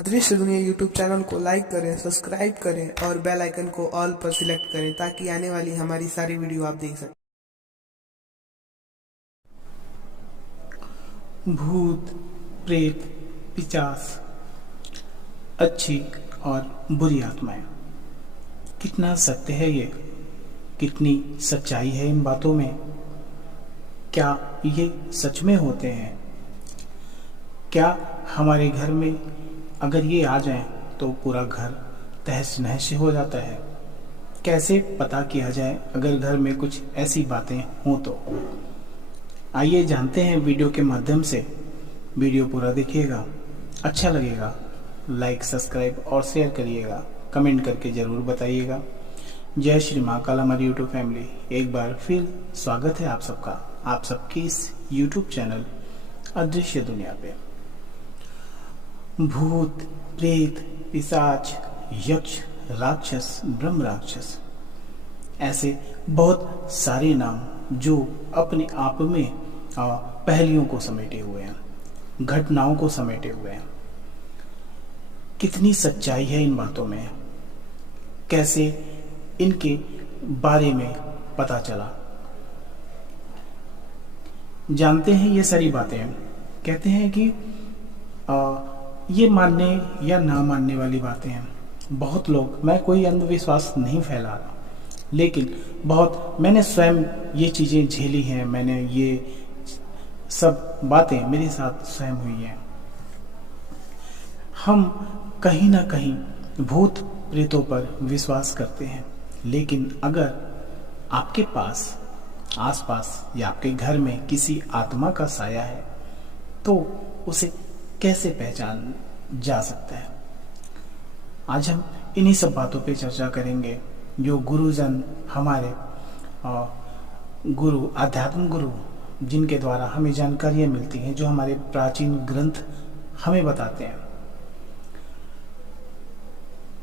अदृश्य दुनिया YouTube channel को लाइक करें, सब्सक्राइब करें और बेल आइकन को ऑल पर सिलेक्ट करें ताकि आने वाली हमारी सारी वीडियो आप देख सकें। भूत, प्रेत, पिशाच, अच्छी और बुरी आत्माएं, कितना सत्य है ये? कितनी सच्चाई है इन बातों में? क्या ये सच में होते हैं? क्या हमारे घर में अगर ये आ जाएं तो पूरा घर तहस नहस हो जाता है? कैसे पता किया जाए अगर घर में कुछ ऐसी बातें हों तो? आइए जानते हैं वीडियो के माध्यम से। वीडियो पूरा देखिएगा, अच्छा लगेगा लाइक, सब्सक्राइब और शेयर करिएगा, कमेंट करके ज़रूर बताइएगा। जय श्री माँ काल हमारी यूट्यूब फैमिली, एक बार फिर स्वागत है आप सबका, आप सबकी इस यूट्यूब चैनल अदृश्य दुनिया पे। भूत, प्रेत, पिशाच, यक्ष, राक्षस, ब्रह्म राक्षस, ऐसे बहुत सारे नाम जो अपने आप में पहेलियों को समेटे हुए हैं, घटनाओं को समेटे हुए हैं। कितनी सच्चाई है इन बातों में? कैसे इनके बारे में पता चला? जानते हैं ये सारी बातें। कहते हैं कि ये मानने या ना मानने वाली बातें हैं। बहुत लोग, मैं कोई अंधविश्वास नहीं फैला रहा, लेकिन बहुत मैंने स्वयं ये चीज़ें झेली हैं। मैंने ये सब बातें मेरे साथ स्वयं हुई हैं। हम कहीं ना कहीं भूत प्रेतों पर विश्वास करते हैं, लेकिन अगर आपके पास आसपास या आपके घर में किसी आत्मा का साया है तो उसे कैसे पहचान जा सकता है? आज हम इन्हीं सब बातों पे चर्चा करेंगे जो गुरुजन, हमारे गुरु, आध्यात्म गुरु, जिनके द्वारा हमें जानकारियाँ मिलती हैं, जो हमारे प्राचीन ग्रंथ हमें बताते हैं।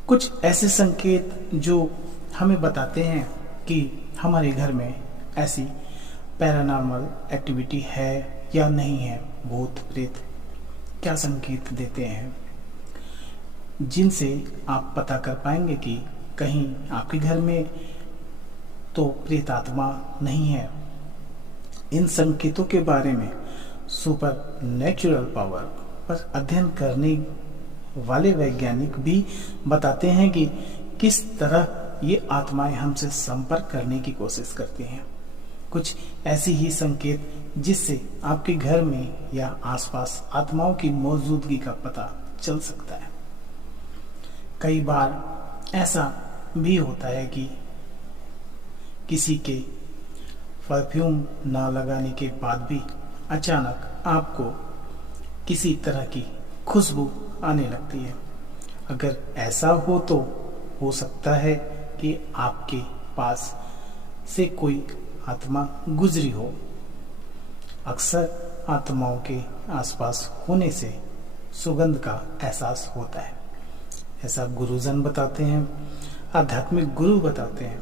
कुछ ऐसे संकेत जो हमें बताते हैं कि हमारे घर में ऐसी पैरानॉर्मल एक्टिविटी है या नहीं है। भूत प्रेत क्या संकेत देते हैं जिनसे आप पता कर पाएंगे कि कहीं आपके घर में तो प्रेत आत्मा नहीं है। इन संकेतों के बारे में सुपर नेचुरल पावर पर अध्ययन करने वाले वैज्ञानिक भी बताते हैं कि किस तरह ये आत्माएं हमसे संपर्क करने की कोशिश करती हैं। कुछ ऐसी ही संकेत जिससे आपके घर में या आसपास आत्माओं की मौजूदगी का पता चल सकता है। कई बार ऐसा भी होता है कि किसी के परफ्यूम ना लगाने के बाद भी अचानक आपको किसी तरह की खुशबू आने लगती है। अगर ऐसा हो तो हो सकता है कि आपके पास से कोई आत्मा गुजरी हो। अक्सर आत्माओं के आसपास होने से सुगंध का एहसास होता है, ऐसा गुरुजन बताते हैं, आध्यात्मिक गुरु बताते हैं,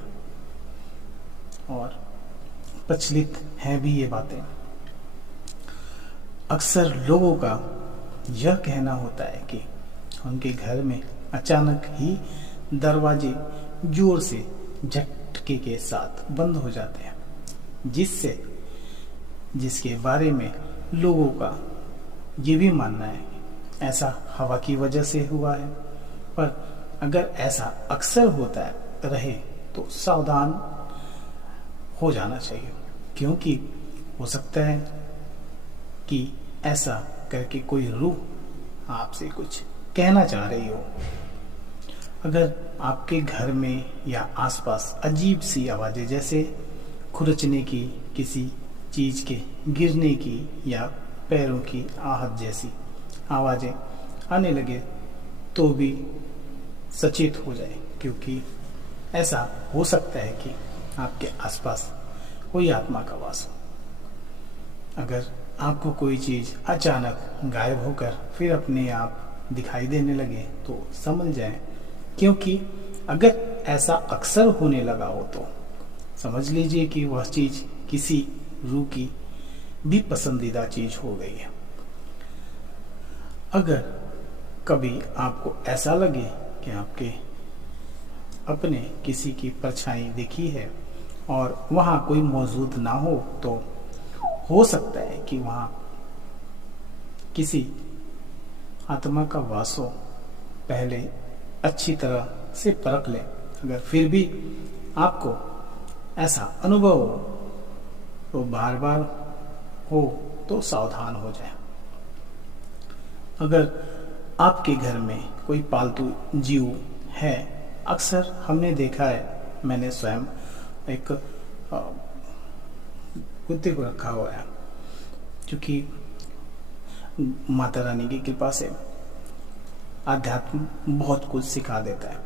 और प्रचलित हैं भी ये बातें। अक्सर लोगों का यह कहना होता है कि उनके घर में अचानक ही दरवाजे जोर से झटके के साथ बंद हो जाते हैं, जिसके बारे में लोगों का ये भी मानना है ऐसा हवा की वजह से हुआ है। पर अगर ऐसा अक्सर होता है रहे तो सावधान हो जाना चाहिए, क्योंकि हो सकता है कि ऐसा करके कोई रूह आपसे कुछ कहना चाह रही हो। अगर आपके घर में या आसपास अजीब सी आवाज़ें जैसे खुरचने की, किसी चीज़ के गिरने की या पैरों की आहट जैसी आवाज़ें आने लगे तो भी सचेत हो जाए, क्योंकि ऐसा हो सकता है कि आपके आसपास कोई आत्मा का वास हो। अगर आपको कोई चीज़ अचानक गायब होकर फिर अपने आप दिखाई देने लगे तो समझ जाएं, क्योंकि अगर ऐसा अक्सर होने लगा हो तो समझ लीजिए कि वह चीज़ किसी रूह की भी पसंदीदा चीज़ हो गई है। अगर कभी आपको ऐसा लगे कि आपके अपने किसी की परछाई दिखी है और वहाँ कोई मौजूद ना हो, तो हो सकता है कि वहाँ किसी आत्मा का वास हो। पहले अच्छी तरह से परख लें। अगर फिर भी आपको ऐसा अनुभव हो तो बार बार हो तो सावधान हो जाए। अगर आपके घर में कोई पालतू जीव है, अक्सर हमने देखा है, मैंने स्वयं एक कुत्ते को रखा हुआ है, क्योंकि माता रानी की कृपा से आध्यात्म बहुत कुछ सिखा देता है।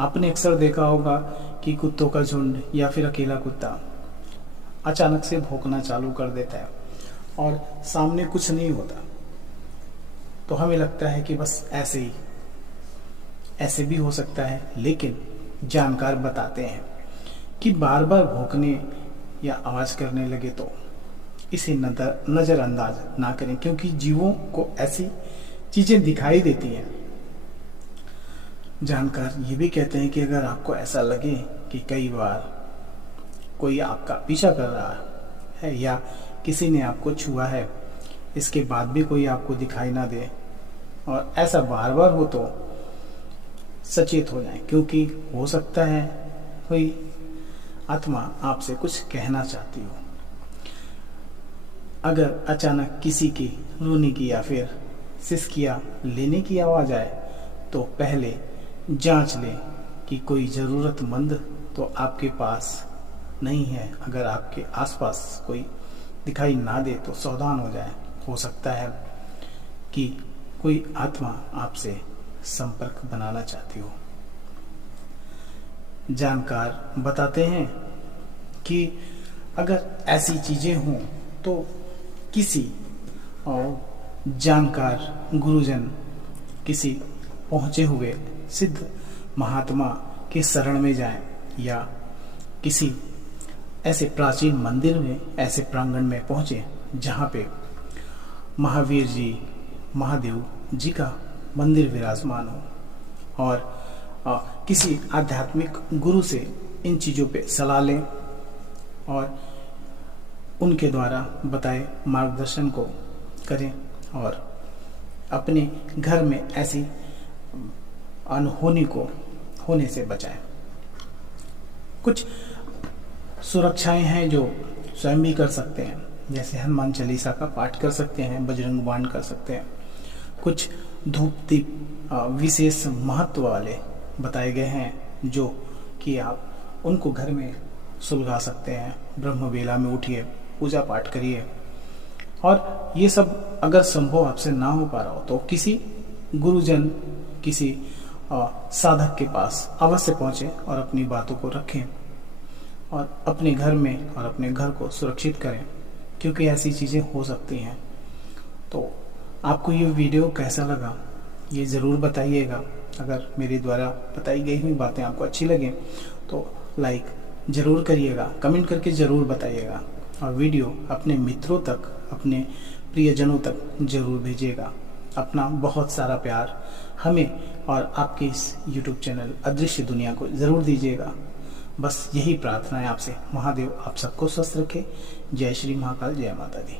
आपने अक्सर देखा होगा कि कुत्तों का झुंड या फिर अकेला कुत्ता अचानक से भौंकना चालू कर देता है और सामने कुछ नहीं होता, तो हमें लगता है कि बस ऐसे भी हो सकता है। लेकिन जानकार बताते हैं कि बार बार भौंकने या आवाज करने लगे तो इसे नजरअंदाज ना करें, क्योंकि जीवों को ऐसी चीजें दिखाई देती हैं। जानकार ये भी कहते हैं कि अगर आपको ऐसा लगे कि कई बार कोई आपका पीछा कर रहा है या किसी ने आपको छुआ है, इसके बाद भी कोई आपको दिखाई ना दे और ऐसा बार बार हो, तो सचेत हो जाएं, क्योंकि हो सकता है कोई आत्मा आपसे कुछ कहना चाहती हो। अगर अचानक किसी की रोने की या फिर सिसकियां लेने की आवाज आए, तो पहले जांच लें कि कोई ज़रूरतमंद तो आपके पास नहीं है। अगर आपके आसपास कोई दिखाई ना दे तो सावधान हो जाए। हो सकता है कि कोई आत्मा आपसे संपर्क बनाना चाहती हो। जानकार बताते हैं कि अगर ऐसी चीजें हों तो किसी और जानकार गुरुजन, किसी पहुंचे हुए सिद्ध महात्मा के शरण में जाएं या किसी ऐसे प्राचीन मंदिर में, ऐसे प्रांगण में पहुंचे जहां पे महावीर जी, महादेव जी का मंदिर विराजमान हो, और किसी आध्यात्मिक गुरु से इन चीज़ों पे सलाह लें और उनके द्वारा बताए मार्गदर्शन को करें और अपने घर में ऐसी अनहोनी को होने से बचाएं। कुछ सुरक्षाएं हैं जो स्वयं भी कर सकते हैं, जैसे हनुमान चालीसा का पाठ कर सकते हैं, बजरंग बाण कर सकते हैं। कुछ धूप दीप विशेष महत्व वाले बताए गए हैं जो कि आप उनको घर में सुलगा सकते हैं। ब्रह्म बेला में उठिए, पूजा पाठ करिए, और ये सब अगर संभव आपसे ना हो पा रहा हो तो किसी गुरुजन, किसी साधक के पास अवश्य पहुंचे और अपनी बातों को रखें और अपने घर में और अपने घर को सुरक्षित करें, क्योंकि ऐसी चीज़ें हो सकती हैं। तो आपको ये वीडियो कैसा लगा ये ज़रूर बताइएगा। अगर मेरे द्वारा बताई गई हुई बातें आपको अच्छी लगें तो लाइक ज़रूर करिएगा, कमेंट करके ज़रूर बताइएगा, और वीडियो अपने मित्रों तक, अपने प्रियजनों तक ज़रूर भेजिएगा। अपना बहुत सारा प्यार हमें और आपके इस YouTube चैनल अदृश्य दुनिया को ज़रूर दीजिएगा। बस यही प्रार्थना है आपसे। महादेव आप सबको स्वस्थ रखे। जय श्री महाकाल, जय माता दी।